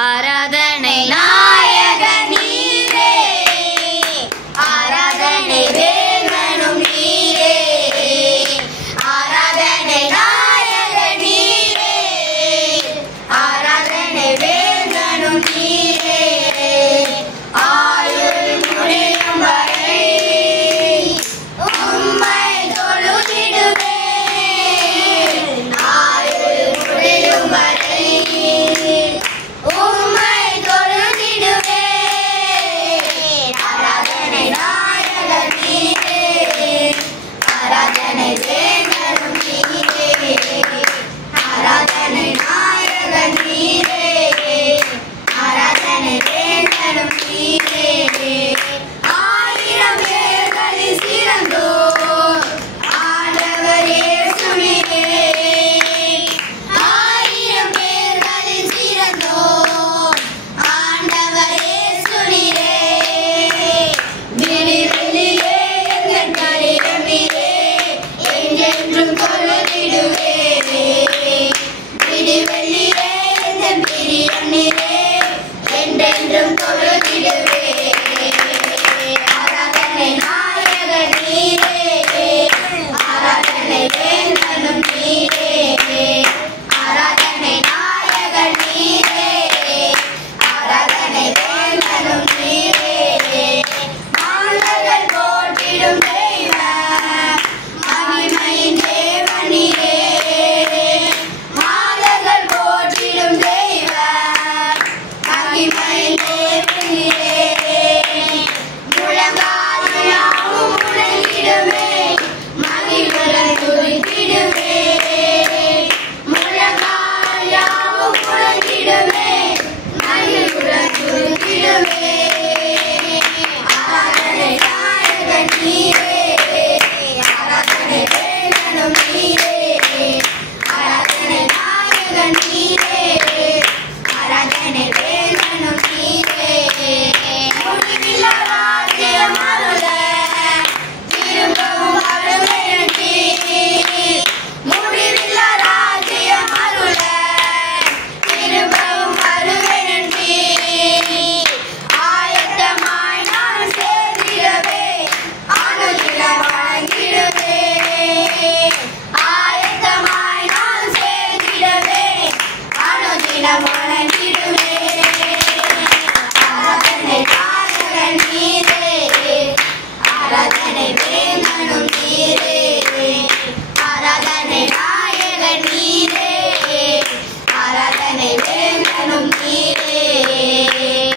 ஆராதனை நாயக நீரே, ஆராதனை வேதனும் நீரே, ஆராதனை நாயக நீரே, ஆராதனை வேதனும் நீரே. ஆயுள் முடியும் வரை உம்மை தொழுதிடுவேன், ஆயுள் முடியும் வரை உம்மை தொழுதிடுவேன். ஆராதனை நாயக நீரே, ஆராதனை வேதனும் நீரே, ஆராதனை நாயக நீரே, ஆராதனை வேதனும் நீரே. ஆயிரம் பேர்களில் சிறந்தோர் ஆண்டவர் இயேசு நீரே, ஆயிரம் பேர்களில் சிறந்தோர் ஆண்டவர் இயேசு நீரே. விடிவெள்ளியே எங்கள் கரியம் நீரே, என்றென்றும் தொழுதிடுவேனே. விடிவெள்ளியே எங்கள் பிரியம் நீரே, என்றென்றும் தொழுதிடுவேனே. ஆராதனை நாயக நீரே, ஆராதனை வேதனும் நீரே, ஆராதனை நாயக நீரே, ஆராதனை வேதனும் நீரே. மாந்தர்கள் போற்றிடும் தெய்வம், மகிமையின் தேவன் நீரே, மாந்தர்கள் போற்றிடும் தெய்வம், மகிமையின் தேவன் நீரே. முழங்கால் யாவும் முழங்கிடுமே, மகிழ்வுடன் துதித்திடுமே, முழங்கால் யாவும் முழங்கிடுமே, மகிழ்வுடன் துதித்திடுமே. ஆராதனை நாயக நீரே, ஆராதனை வேதனும் நீரே, ஆராதனை நாயக நீரே, ஆராதனை வேதனும் நீரே. முடிவில்லா ராஜ்யம் அருள திரும்பவும் வருவேன் நீர், முடிவில்லா ராஜ்யம் அருள திரும்பவும் வருவேன் நீர். ஆயத்தமாய் நான் சேர்ந்திடவே அனுதினம் வணங்கிடுவேன், ஆயத்தமாய் நான் சேர்ந்திடவே அனுதினம் வணங்கிடுவேன். ஆராதனை நாயக நீரே, ஆராதனை வேதனும் நீரே,